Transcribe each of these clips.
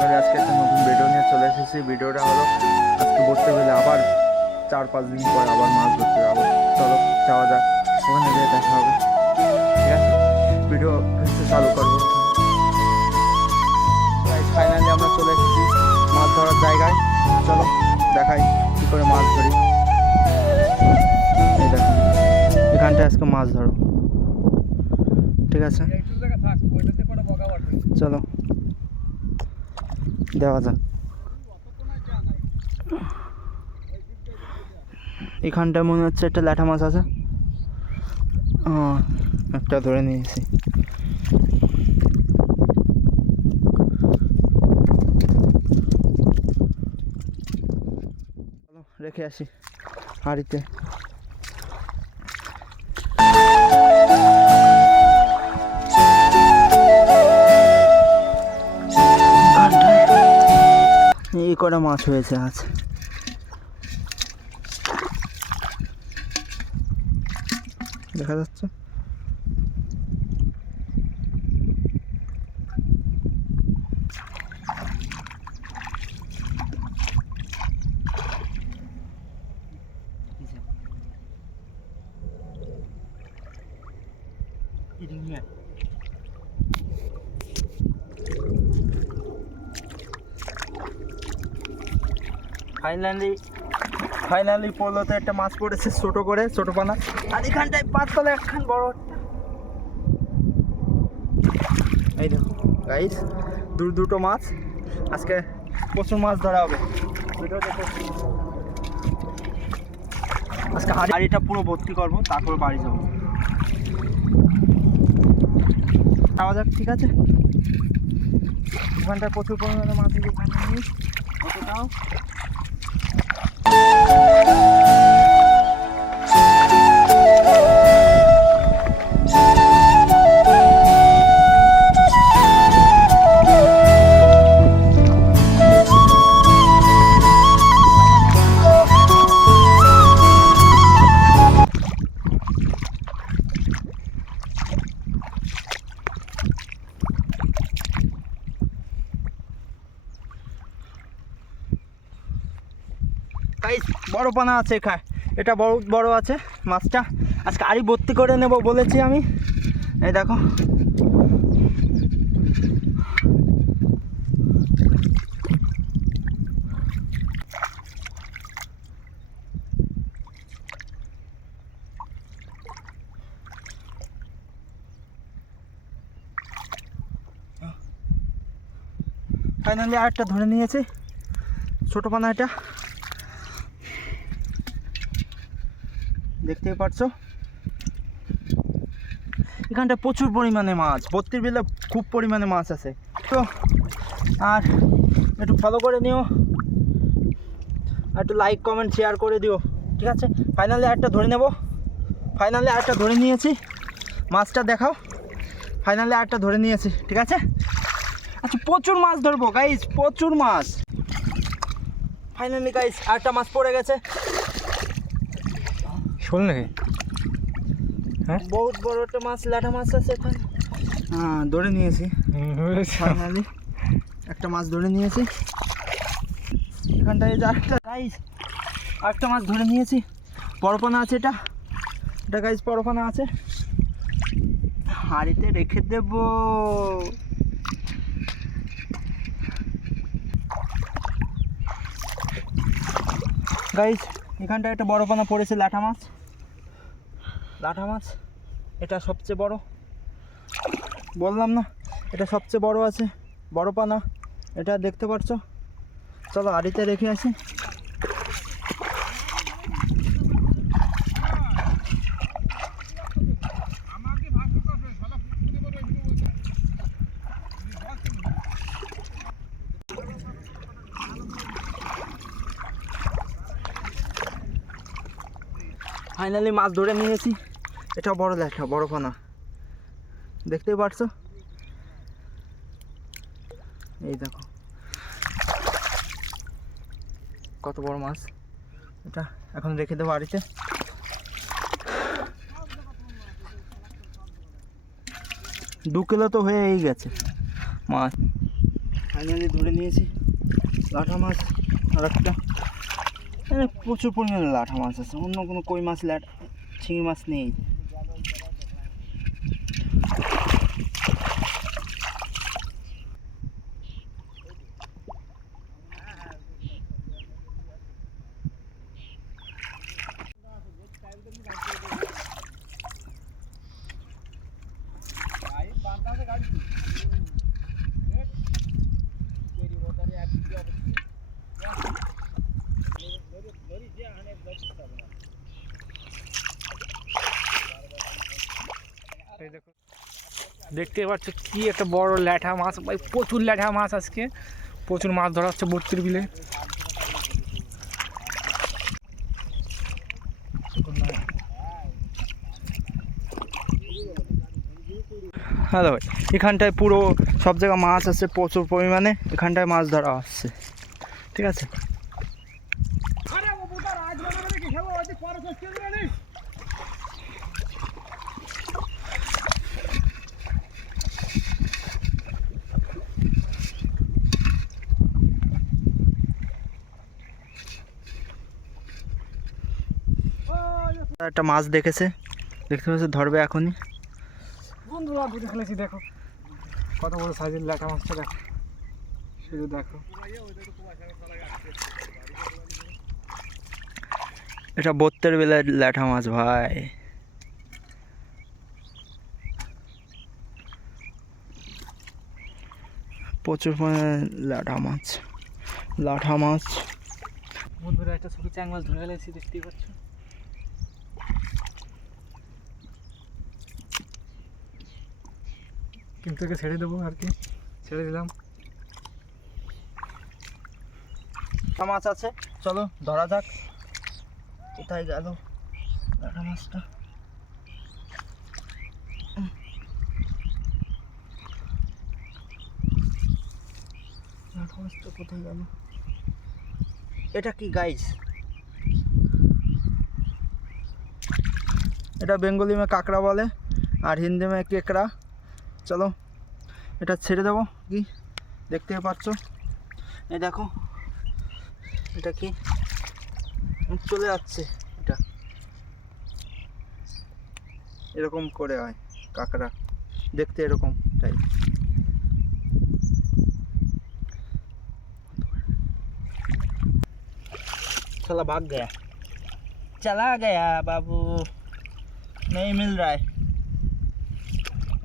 Finally আজকে একটা নতুন ভিডিও নিয়ে চলে এসেছি। ভিডিওটা হলো আজকে বসতে পেলে আবার 4-5 দিন পর আবার মাছ ধরতে যাবো। চলো যাওয়া যাক, ওখানে গিয়ে দেখা হবে। ঠিক আছে, ভিডিও চালু করবো। ফাইনালি আমরা চলে এসেছি মাছ ধরার জায়গায়। চলো দেখাই কী করে মাছ ধরি। এই দেখো, এখানটায় আজকে মাছ ধরো। ঠিক আছে, চলো দেওয়া যাক। এখানটায় মনে হচ্ছে একটা ল্যাঠা মাছ আছে। একটা ধরে নিয়েছি। চলো রেখে আসি হাঁড়িতে। এই কটা মাছ হয়েছে আজ। দেখা যাচ্ছে ফাইনালি পোলোতে একটা মাছ পড়েছে, ছোট করে, ছোট পানা। আর এখানটায় পাতলা একখান বড়। এই দেখো গাইস, দুটো মাছ। আজকে প্রচুর মাছ ধরা হবে। আজকে হাঁড়িটা পুরো ভর্তি করবো, তারপর বাড়ি যাবো। খাওয়া যাক, ঠিক আছে। এখানটায় প্রচুর পরিমাণে মাছ আছে, ওটাও বড় পানা আছে এখানে। এটা বড় বড় আছে মাছটা। আজকে আড়ি ভর্তি করে নেব বলেছি আমি। এই দেখো, ফাইনালি আরেকটা ধরে নিয়েছি, ছোট পানা। এটা দেখতেই পারছো, এখানটা প্রচুর পরিমাণে মাছ। ভর্তির বিলে খুব পরিমাণে মাছ আছে। তো আর একটু ফলো করে নিও, আর একটু লাইক কমেন্ট শেয়ার করে দিও, ঠিক আছে। ফাইনালি আরেকটা ধরে নেব। ফাইনালি আরেকটা ধরে নিয়েছি, মাছটা দেখাও। ফাইনালি আরেকটা ধরে নিয়েছি, ঠিক আছে। আচ্ছা, প্রচুর মাছ ধরবো গাইস, প্রচুর মাছ। ফাইনালি গাইস আরেকটা মাছ পড়ে গেছে। শোল নাকি? হ্যাঁ, বহুত বড় একটা মাছ, ল্যাঠা মাছ আছে এখানে। ধরে নিয়েছি ফাইনালি। একটা মাছ ধরে নিয়েছি এখানটায়। আরেকটা গাইস, আরেকটা মাছ ধরে নিয়েছি। বড়পানা আছে এটা গাইস, বড়পানা আছে। হাঁড়িতে রেখে দেব। গাইস এখানটায় একটা বড়পানা পড়েছে, ল্যাঠা মাছ। এটা সবচেয়ে বড়, বললাম না এটা সবচেয়ে বড় আছে, বড় পানা। এটা দেখতে পাচ্ছ। চলো হাঁড়িতে রেখে আসি। ফাইনালি মাছ ধরে নিয়েছি। এটা বড় ল্যাঠা, বড় পানা, দেখতেই পারছো। এই দেখো কত বড় মাছ। এটা এখন রেখে দেবো বাড়িতে। 2 কিলো তো হয়েই গেছে মাছ। ফাইনালি ধরে নিয়েছি লাঠা মাছ আর একটা। এখানে প্রচুর পরিমাণে লাঠা মাছ আছে, অন্য কোনো কই মাছ চিংড়ি মাছ নেই। দেখতে পাচ্ছ কি একটা বড় ল্যাঠা মাছ ভাই, প্রচুর ল্যাঠা মাছ, আজকে প্রচুর মাছ ধরা হচ্ছে বর্তির বিলে। হ্যালো ভাই, এখানটায় পুরো সব জায়গায় মাছ আছে প্রচুর পরিমাণে, এখানটায় মাছ ধরা হচ্ছে, ঠিক আছে। একটা মাছ দেখেছে, দেখতে পাচ্ছে, ধরবে এখনই। বন্ধুরা ধরে ফেলেছি, দেখো কত বড় সাইজের ল্যাঠা মাছটা, দেখো শুধু দেখো। এটা 72 বেলার ল্যাঠা মাছ ভাই। প্রচুর পরিমাণে লাঠা মাছ। বন্ধুরা একটা ছোট চ্যাং মাছ ধরে ফেলেছি, দেখতেই পাচ্ছ। কিন্তু একে ছেড়ে দেবো আর কি, ছেড়ে দিলাম। মাছ আছে, চলো ধরা যাক। কোথায় গেল লাঠা মাছটা? লাঠা মাছটা কোথায় গেল? এটা কি গাইস? এটা বেঙ্গলি মে কাঁকড়া বলে আর হিন্দি মে কেকড়া। চলো এটা ছেড়ে দেবো, কি দেখতে পাচ্ছ, এই দেখো এটা কি চলে যাচ্ছে। এটা এরকম করে হয় কাঁকড়া, দেখতে এরকম টাইপ। चला भाग गया, चला गया बाबू, नहीं मिल रहा है।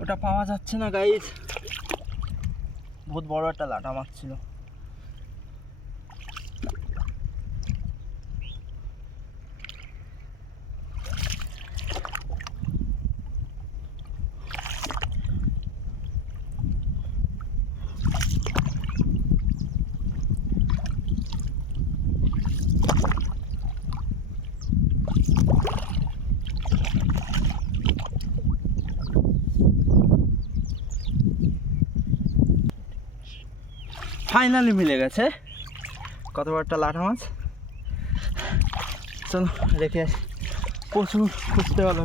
ওটা পাওয়া যাচ্ছে না গাইস। বহুত বড় একটা লাঠা মাছ ছিল। ফাইনালি মিলে গেছে কত বড় একটা লাঠা মাছ। চলো রেখে আসি, প্রচুর খুঁজতে হলো।